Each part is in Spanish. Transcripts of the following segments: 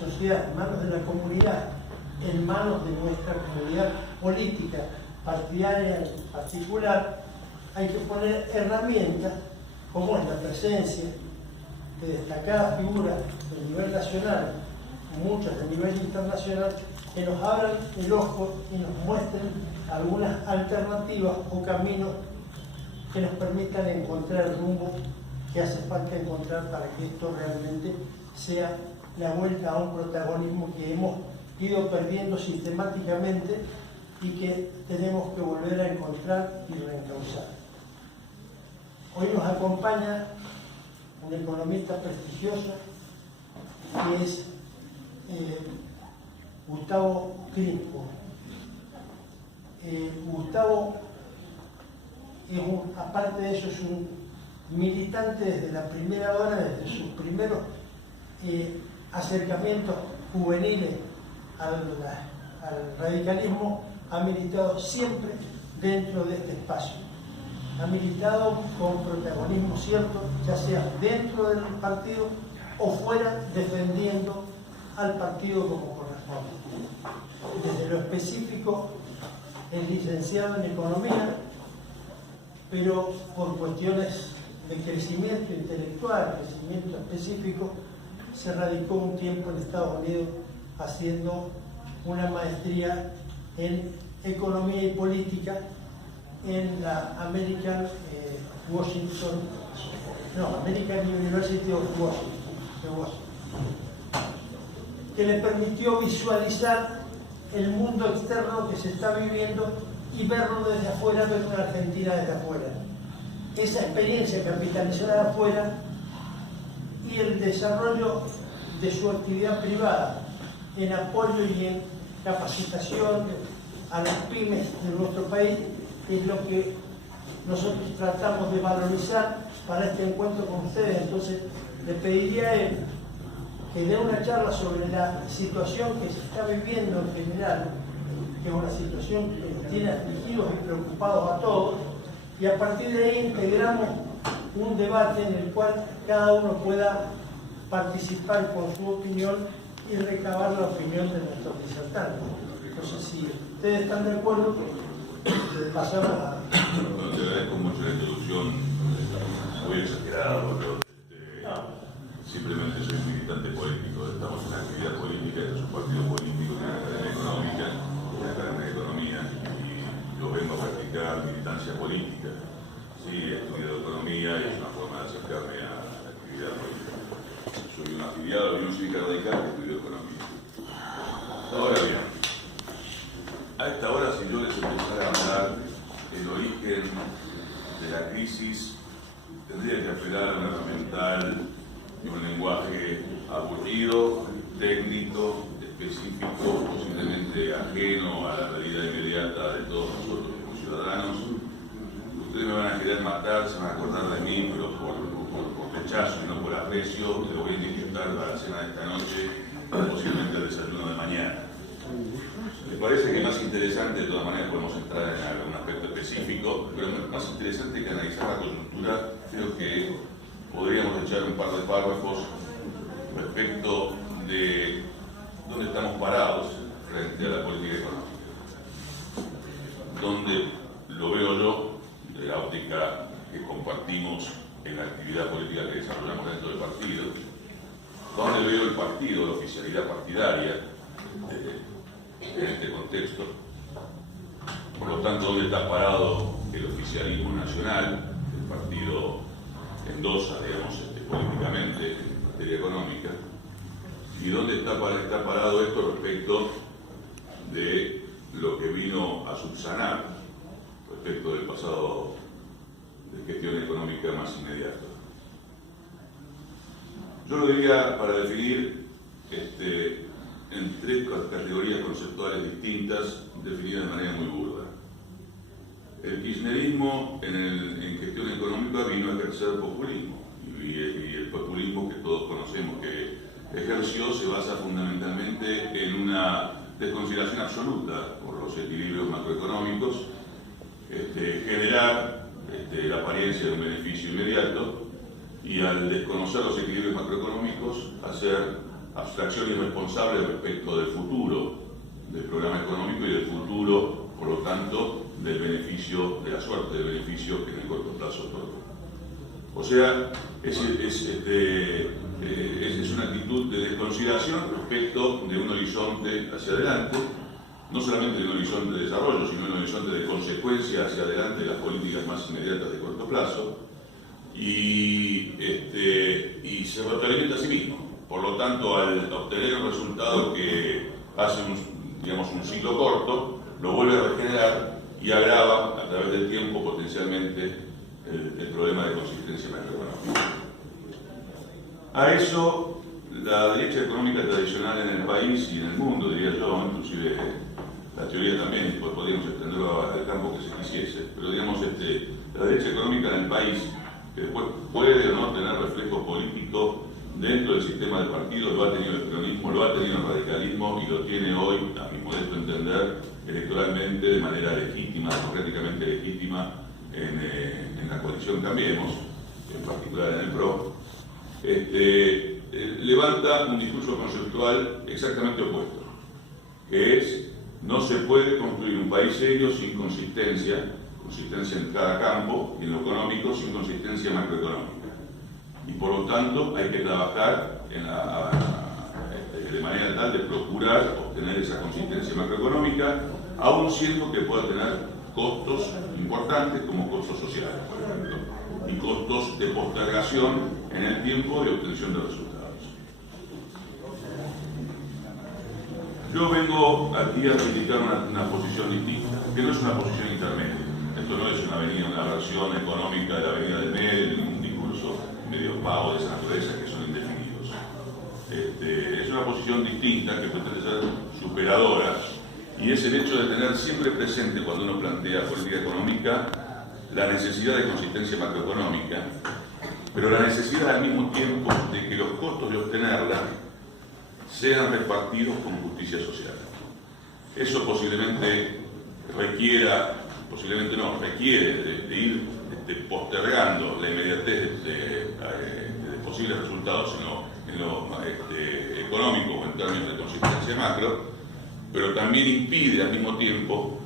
sociedad, en manos de la comunidad, en manos de nuestra comunidad política, partidaria en particular, hay que poner herramientas como es la presencia de destacadas figuras de nivel nacional, muchas de nivel internacional, que nos abran el ojo y nos muestren algunas alternativas o caminos que nos permitan encontrar el rumbo que hace falta encontrar para que esto realmente sea la vuelta a un protagonismo que hemos ido perdiendo sistemáticamente y que tenemos que volver a encontrar y reencauzar. Hoy nos acompaña un economista prestigioso que es Gustavo Grimsbo. Gustavo, aparte de eso, es un militante desde la primera hora, desde sus primeros acercamientos juveniles al radicalismo, ha militado siempre dentro de este espacio. Ha militado con protagonismo cierto, ya sea dentro del partido o fuera, defendiendo al partido como corresponde. Desde lo específico, es licenciado en Economía, pero por cuestiones de crecimiento intelectual, crecimiento específico, se radicó un tiempo en Estados Unidos haciendo una maestría en Economía y Política en la American University of Washington, que le permitió visualizar el mundo externo que se está viviendo y verlo desde afuera, ver una Argentina desde afuera. Esa experiencia capitalizada de afuera y el desarrollo de su actividad privada en apoyo y en capacitación a las pymes de nuestro país es lo que nosotros tratamos de valorizar para este encuentro con ustedes. Entonces, le pediría a él que dé una charla sobre la situación que se está viviendo en general, que es una situación que nos tiene afligidos y preocupados a todos, y a partir de ahí integramos un debate en el cual cada uno pueda participar con su opinión y recabar la opinión de nuestros disertantes. Entonces, si ustedes están de acuerdo, pasamos a... Bueno, te agradezco mucho la introducción, muy exagerada, pero simplemente soy un militante político, estamos en la actividad política, este es un partido político, tiene una academia económica, una academia de economía, y yo vengo a practicar militancia política. Sí, he estudiado economía y es una forma de acercarme a la actividad política. Soy un afiliado a la Unión Cívica Radical que estudió economía. Ahora bien, a esta hora, si yo les empezara a hablar del origen de la crisis, tendría que apelar a un herramental y un lenguaje aburrido, técnico, específico, posiblemente ajeno a la realidad inmediata de todos nosotros como ciudadanos. Ustedes me van a querer matar, se van a acordar de mí, pero por rechazo y no por aprecio, le voy a etiquetar para la cena de esta noche, posiblemente el desayuno de mañana. Me parece que más interesante, de todas maneras podemos entrar en algún aspecto específico, pero más interesante que analizar la coyuntura, creo que podríamos echar un par de párrafos respecto de dónde estamos parados frente a la política económica. Dónde lo veo yo, de la óptica que compartimos en la actividad política que desarrollamos dentro del partido, dónde veo el partido, la oficialidad partidaria en este contexto. Por lo tanto, dónde está parado el oficialismo nacional, el partido endosa, digamos, políticamente en materia económica, y dónde está parado esto respecto de lo que vino a subsanar respecto del pasado de gestión económica más inmediato. Yo lo diría para definir en tres categorías conceptuales distintas, definidas de manera muy burda. El kirchnerismo en gestión económica vino a ejercer populismo, y el populismo que todos conocemos que ejerció se basa fundamentalmente en una desconsideración absoluta por los equilibrios macroeconómicos, generar la apariencia de un beneficio inmediato, y al desconocer los equilibrios macroeconómicos hacer abstracción irresponsable respecto del futuro del programa económico y del futuro, por lo tanto, del beneficio, de la suerte del beneficio que en el corto plazo otorga. O sea, es una actitud de desconsideración respecto de un horizonte hacia adelante, no solamente de un horizonte de desarrollo, sino de un horizonte de consecuencia hacia adelante de las políticas más inmediatas de corto plazo, y se retroalimenta a sí mismo. Por lo tanto, al obtener un resultado que hace un ciclo corto, lo vuelve a regenerar y agrava a través del tiempo potencialmente el problema de consistencia macroeconómica. A eso, la derecha económica tradicional en el país y en el mundo, diría yo, inclusive la teoría también, y después podríamos extenderlo al campo que se quisiese, pero digamos, la derecha económica en el país, que después puede o no tener reflejo político dentro del sistema del partido, lo ha tenido el peronismo, lo ha tenido el radicalismo y lo tiene hoy, a mi modesto entender, electoralmente de manera legítima, democráticamente legítima en la coalición Cambiemos, en particular en el PRO, levanta un discurso conceptual exactamente opuesto, que es: no se puede construir un país serio sin consistencia en cada campo, y en lo económico sin consistencia macroeconómica. Y por lo tanto hay que trabajar de manera tal de procurar obtener esa consistencia macroeconómica, aun siendo que pueda tener costos importantes como costos sociales, por ejemplo, y costos de postergación en el tiempo de obtención de resultados. Yo vengo aquí a criticar una posición distinta, que no es una posición intermedia. Esto no es una versión económica de la avenida del Medio, ni un discurso medio vago de esa naturaleza que son indefinidos. Es una posición distinta que pretende ser superadora, y es el hecho de tener siempre presente, cuando uno plantea política económica, la necesidad de consistencia macroeconómica, pero la necesidad al mismo tiempo de que los costos de obtenerla sean repartidos con justicia social. Eso posiblemente requiere de ir postergando la inmediatez de posibles resultados en lo económico o en términos de consistencia macro, pero también impide al mismo tiempo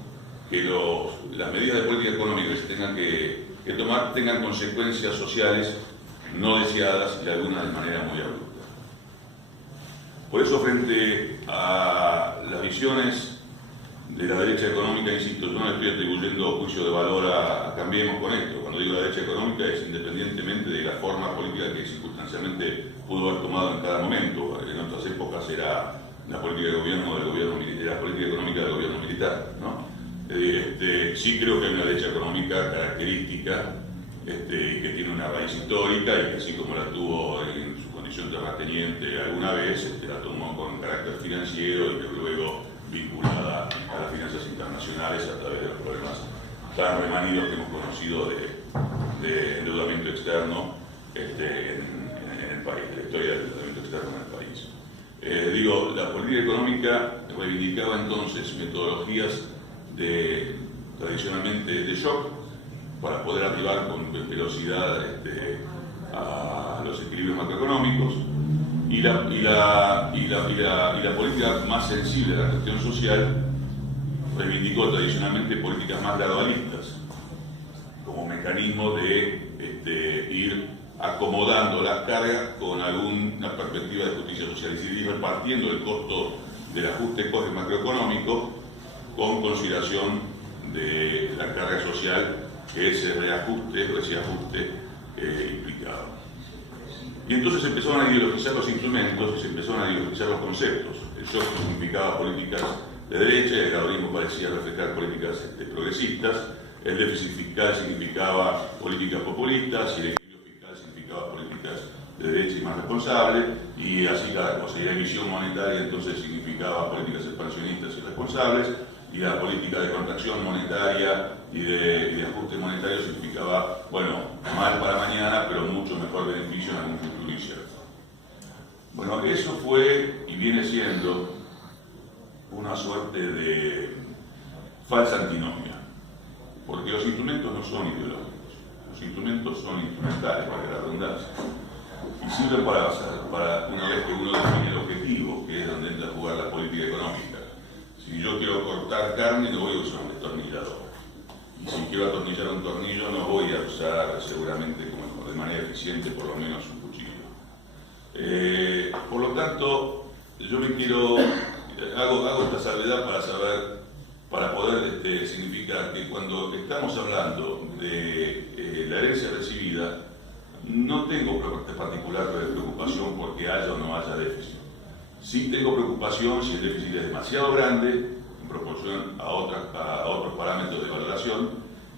que las medidas de política económica que se tengan que tomar tengan consecuencias sociales no deseadas y algunas de manera muy abrupta. Por eso, frente a las visiones de la derecha económica, insisto, yo no estoy atribuyendo juicio de valor a Cambiemos con esto. Cuando digo la derecha económica es independientemente de la forma política que circunstancialmente pudo haber tomado en cada momento. En otras épocas era la política de gobierno del gobierno militar, la política económica del gobierno militar, ¿no? Sí creo que hay una derecha económica característica que tiene una raíz histórica y que, así como la tuvo en su condición terrateniente alguna vez, la tomó con carácter financiero y que luego vinculada a las finanzas internacionales a través de los problemas tan remanidos que hemos conocido de endeudamiento externo en el país, de la historia del endeudamiento externo en el país. La política económica reivindicaba entonces metodologías tradicionalmente de shock para poder arribar con velocidad a los equilibrios macroeconómicos, y la política más sensible a la gestión social reivindicó tradicionalmente políticas más gradualistas como mecanismo de ir acomodando las cargas con alguna perspectiva de justicia social, es decir, ir repartiendo el costo del ajuste macroeconómico con consideración de la carga social que ese reajuste o ese ajuste implicaba. Y entonces empezaron a ideologizar los instrumentos y se empezaron a ideologizar los conceptos. El shock significaba políticas de derecha y el gradualismo parecía reflejar políticas progresistas. El déficit fiscal significaba políticas populistas y el equilibrio fiscal significaba políticas de derecha y más responsables, y así cada cosa. Y la emisión monetaria entonces significaba políticas expansionistas y responsables, y la política de contracción monetaria y de ajuste monetario significaba, mal para mañana, pero mucho mejor beneficio en algún futuro incierto. Bueno, eso fue y viene siendo una suerte de falsa antinomia, porque los instrumentos no son ideológicos, los instrumentos son instrumentales, para la redundancia. y sirven para una vez que uno define el objetivo, que es donde entra a jugar la política económica. Si yo quiero cortar carne, no voy a usar un destornillador. Y si quiero atornillar un tornillo, no voy a usar seguramente como de manera eficiente por lo menos un cuchillo. Por lo tanto, yo hago esta salvedad para saber, para poder significar que cuando estamos hablando de la herencia recibida, no tengo particular preocupación porque haya o no haya déficit. Sí tengo preocupación si el déficit es demasiado grande en proporción a otros parámetros de valoración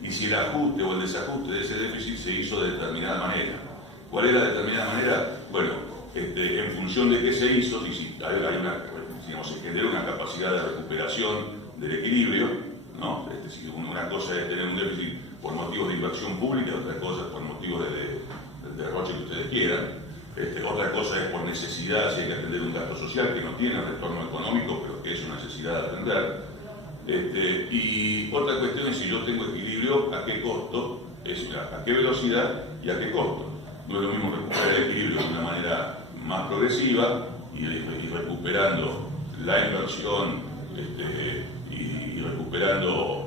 y si el ajuste o el desajuste de ese déficit se hizo de determinada manera. ¿Cuál es la determinada manera? Bueno, en función de qué se hizo, si se genera una capacidad de recuperación del equilibrio, ¿no? Si una cosa es tener un déficit por motivos de inversión pública, otra cosa es por motivos de derroche que ustedes quieran. Otra cosa es por necesidad, si hay que atender un gasto social que no tiene retorno económico, pero que es una necesidad de atender. Y otra cuestión es si yo tengo equilibrio, a qué costo, a qué velocidad y a qué costo. No es lo mismo recuperar el equilibrio de una manera más progresiva y recuperando la inversión y recuperando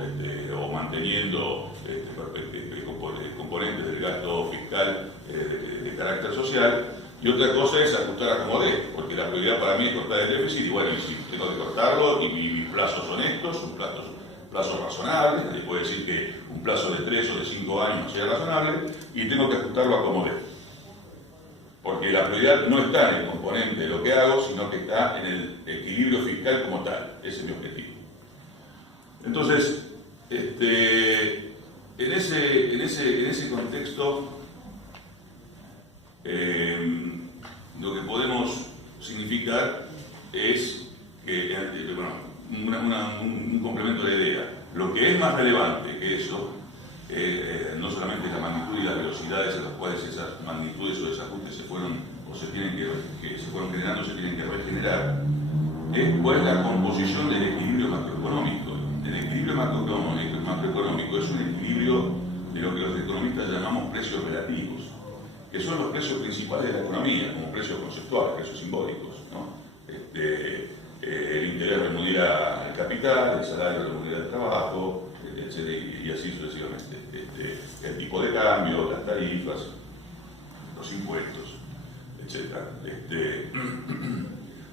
o manteniendo componentes del gasto fiscal de carácter social, y otra cosa es ajustar a como dé, porque la prioridad para mí es cortar el déficit, y bueno, y si tengo que cortarlo, y mis plazos honestos, son plazos razonables, nadie puede decir que un plazo de 3 o de 5 años sea razonable, y tengo que ajustarlo a como dé. Porque la prioridad no está en el componente de lo que hago, sino que está en el equilibrio fiscal como tal. Ese es mi objetivo. Entonces, en ese contexto, lo que podemos significar es que, un complemento de la idea. Lo que es más relevante que eso, no solamente la magnitud y las velocidades en las cuales esas magnitudes o desajustes se fueron generando, se tienen que regenerar, es pues la composición del equilibrio macroeconómico. El equilibrio macroeconómico es un equilibrio de lo que los economistas llamamos precios relativos, que son los precios principales de la economía, como precios conceptuales, precios simbólicos, ¿no? El interés remunera el capital, el salario remunera el trabajo, etc., y así sucesivamente. El tipo de cambio, las tarifas, los impuestos, etc.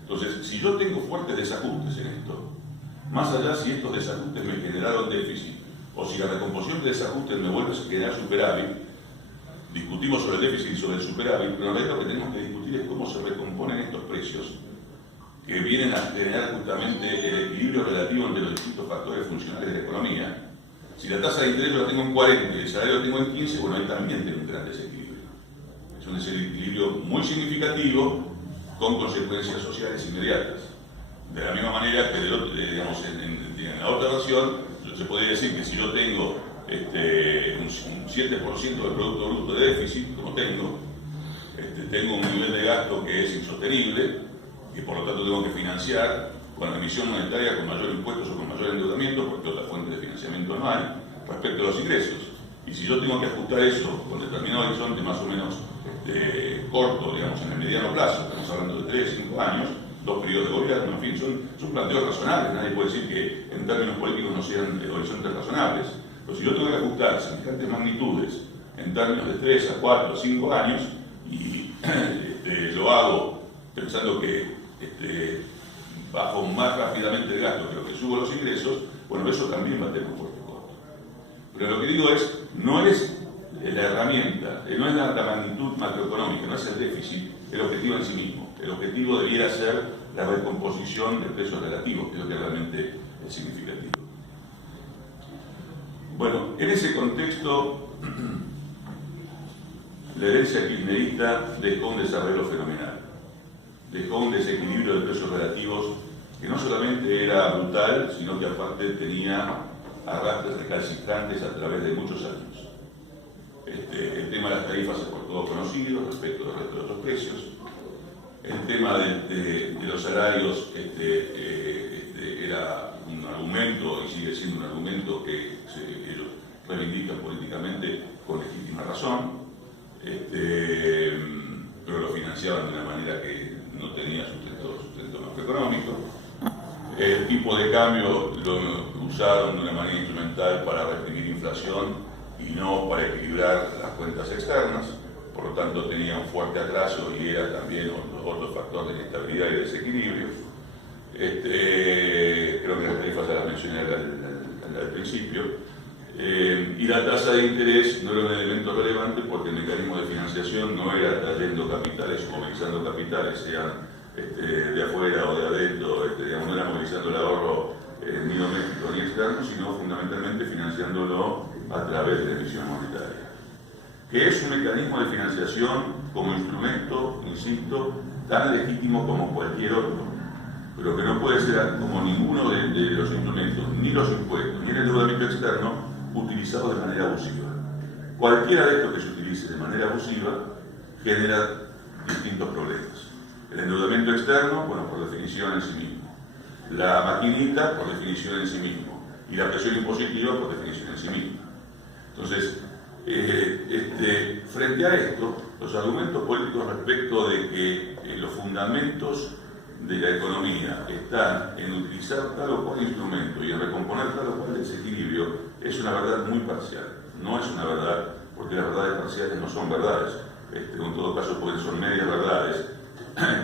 Entonces, si yo tengo fuertes desajustes en esto, más allá si estos desajustes me generaron déficit, o si la recomposición de desajustes me vuelve a generar superávit, discutimos sobre el déficit y sobre el superávit, pero en realidad lo que tenemos que discutir es cómo se recomponen estos precios que vienen a generar justamente el equilibrio relativo entre los distintos factores funcionales de la economía. Si la tasa de interés yo la tengo en 40 y el salario lo tengo en 15, bueno, ahí también tengo un gran desequilibrio. Es un desequilibrio muy significativo con consecuencias sociales inmediatas. De la misma manera que digamos, en la otra versión, se podría decir que si yo tengo un 7% del Producto Bruto de déficit, como tengo un nivel de gasto que es insostenible, que por lo tanto tengo que financiar con la emisión monetaria, con mayor impuestos o con mayor endeudamiento, porque otra fuente de financiamiento no hay, respecto a los ingresos. Y si yo tengo que ajustar eso con determinado horizonte más o menos corto, digamos, en el mediano plazo, estamos hablando de 3, 5 años, 2 periodos de gobierno, en fin, son planteos razonables, nadie puede decir que en términos políticos no sean horizontes razonables. Pero si yo tengo que ajustar semejantes magnitudes en términos de 3 a 4 a 5 años, y lo hago pensando que bajo más rápidamente el gasto que lo que subo los ingresos, bueno, eso también va a tener un fuerte costo. Pero lo que digo es, no es la herramienta, no es la magnitud macroeconómica, no es el déficit el objetivo en sí mismo. El objetivo debiera ser la recomposición de precios relativos, que es lo que realmente es significativo. Bueno, en ese contexto, la herencia kirchnerista dejó un desarrollo fenomenal. Dejó un desequilibrio de precios relativos que no solamente era brutal, sino que aparte tenía arrastres recalcitrantes a través de muchos años. El tema de las tarifas es por todo conocido respecto del resto de otros precios. El tema de los salarios era un argumento y sigue siendo un argumento que ellos reivindican políticamente con legítima razón. pero lo financiaban de una manera que no tenía sustento macroeconómico. El tipo de cambio lo usaron de una manera instrumental para reprimir inflación y no para equilibrar las cuentas externas, por lo tanto tenía un fuerte atraso y era también otro factor de inestabilidad y desequilibrio. Creo que las tarifas ya las mencioné al principio. Y la tasa de interés no era un elemento relevante porque el mecanismo de financiación no era trayendo capitales o movilizando capitales, sean de afuera o de adentro, digamos, no era movilizando el ahorro ni doméstico ni externo, sino fundamentalmente financiándolo a través de la emisión monetaria, que es un mecanismo de financiación como instrumento, insisto, tan legítimo como cualquier otro, pero que no puede ser como ninguno de los instrumentos, ni los impuestos, ni el endeudamiento externo, utilizado de manera abusiva. Cualquiera de estos que se utilice de manera abusiva genera distintos problemas. El endeudamiento externo, bueno, por definición en sí mismo. La maquinita, por definición en sí mismo. Y la presión impositiva, por definición en sí misma. Entonces, frente a esto, los argumentos políticos respecto de que los fundamentos de la economía están en utilizar tal o cual instrumento y en recomponer tal o cual desequilibrio, es una verdad muy parcial. No es una verdad, porque las verdades parciales no son verdades. En todo caso pueden ser medias verdades,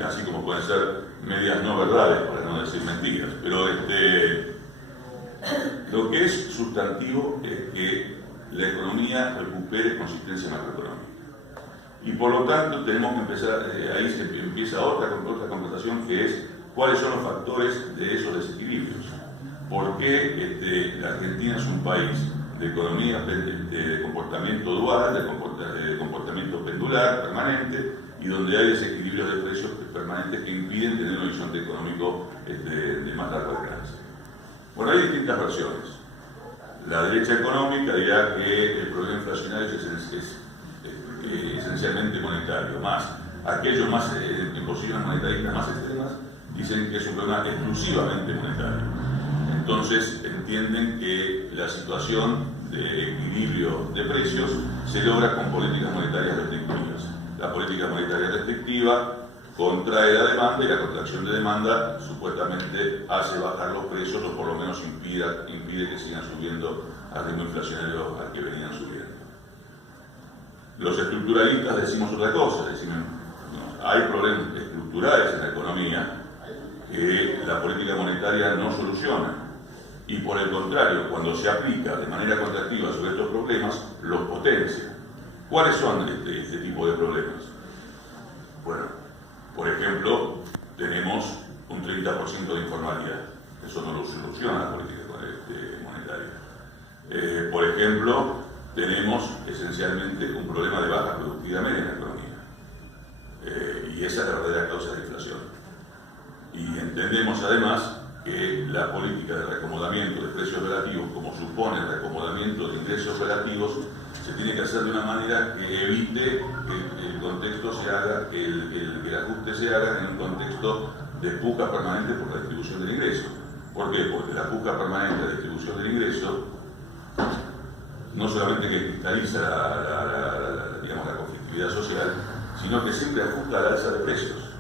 así como pueden ser medias no verdades, para no decir mentiras. Pero lo que es sustantivo es que la economía recupere consistencia macroeconómica. Y por lo tanto tenemos que empezar, ahí se empieza otra conversación, que es cuáles son los factores de esos desequilibrios. ¿Por qué la Argentina es un país de economía, de comportamiento dual, de comportamiento pendular, permanente, y donde hay desequilibrios de precios permanentes que impiden tener un horizonte económico de más largo alcance? Bueno, hay distintas versiones. La derecha económica dirá que el problema inflacionario es esencialmente monetario, más aquellos más en posiciones monetaristas más extremas dicen que es un problema exclusivamente monetario. Entonces entienden que la situación de equilibrio de precios se logra con políticas monetarias restrictivas. La política monetaria restrictiva contrae la demanda y la contracción de demanda supuestamente hace bajar los precios o por lo menos impide que sigan subiendo al ritmo inflacionario al que venían subiendo. Los estructuralistas decimos otra cosa, decimos, no, hay problemas estructurales en la economía que la política monetaria no soluciona y por el contrario, cuando se aplica de manera contractiva sobre estos problemas, los potencia. ¿Cuáles son este tipo de problemas? Bueno, por ejemplo, tenemos un 30% de informalidad. Eso no lo soluciona la política monetaria. Por ejemplo, tenemos esencialmente un problema de baja productividad media en la economía. Y esa es la verdadera causa de la inflación. Y entendemos además que la política de reacomodamiento de precios relativos, como supone el reacomodamiento de ingresos relativos, se tiene que hacer de una manera que evite que el contexto se haga, que el ajuste se haga en un contexto de puja permanente por la distribución del ingreso. ¿Por qué? Porque la puja permanente de la distribución del ingreso no solamente que cristaliza la conflictividad social, sino que siempre ajusta a la alza de precios.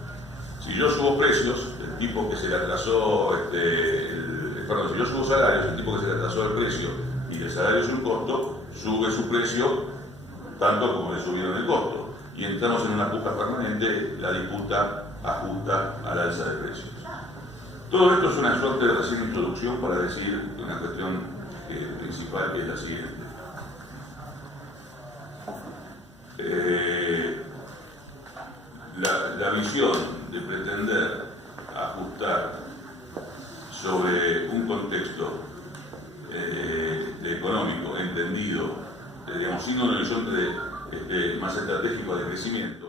Si yo subo precios, el tipo que se le atrasó, si yo subo salarios, el tipo que se le atrasó el precio y el salario es un costo, sube su precio tanto como le subieron el costo. Y entramos en una puja permanente, la disputa ajusta a la alza de precios. Todo esto es una suerte de recién introducción para decir una cuestión principal, que es la siguiente. La visión de pretender ajustar sobre un contexto económico entendido, digamos, sin un horizonte más estratégico de crecimiento,